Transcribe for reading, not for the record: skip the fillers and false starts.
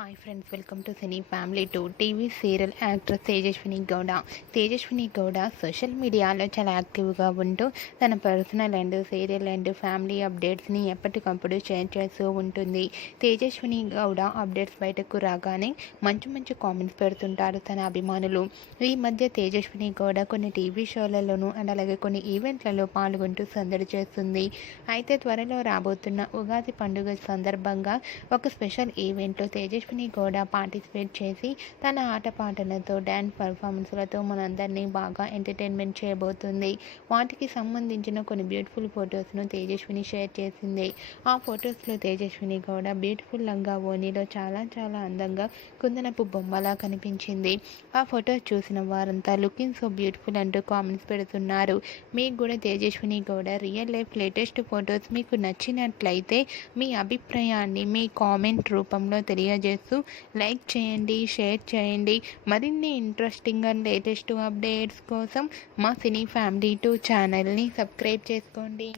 Hi friends, welcome to cine family two. TV serial actress Tejaswini Gowda social మీడియాలో చాలా యాక్టివ్గా ఉంటూ తన personal and serial and family అప్డేట్స్ని ఎప్పటికప్పుడు షేర్ చేస్తూ ఉంటుంది. తేజస్విని గౌడ అప్డేట్స్ బయటకు రాగానే మంచి కామెంట్స్ పెడుతుంటారు తన అభిమానులు. ఈ మధ్య తేజస్విని గౌడ కొన్ని టీవీ షోలలోనూ అండ్ అలాగే కొన్ని ఈవెంట్లలో పాల్గొంటూ సందడి చేస్తుంది. అయితే త్వరలో రాబోతున్న ఉగాది పండుగ సందర్భంగా ఒక స్పెషల్ ఈవెంట్లో తేజస్విని గౌడ పార్టిసిపేట్ చేసి తన ఆటపాటలతో డ్యాన్స్ పర్ఫార్మెన్స్లతో మనందరినీ బాగా ఎంటర్టైన్మెంట్ చేయబోతుంది. వాటికి సంబంధించిన కొన్ని బ్యూటిఫుల్ ఫొటోస్ను తేజస్విని షేర్ చేసింది. ఆ ఫొటోస్లో తేజస్విని గౌడ బ్యూటిఫుల్ లంగా ఓణిలో చాలా అందంగా కుందనపు బొమ్మలా కనిపించింది. ఆ ఫొటోస్ చూసిన వారంతా లుకింగ్ సో బ్యూటిఫుల్ అంటూ కామెంట్స్ పెడుతున్నారు. మీకు కూడా Tejaswini Gowda real life latest photos మీకు నచ్చినట్లయితే మీ అభిప్రాయాన్ని మీ కామెంట్ రూపంలో తెలియజేస్తూ లైక్ చేయండి, షేర్ చేయండి. మరిన్ని ఇంట్రెస్టింగ్ అండ్ లేటెస్ట్ అప్డేట్స్ కోసం మా సినీ ఫ్యామిలీ 2 ఛానల్ని సబ్స్క్రైబ్ చేసుకోండి.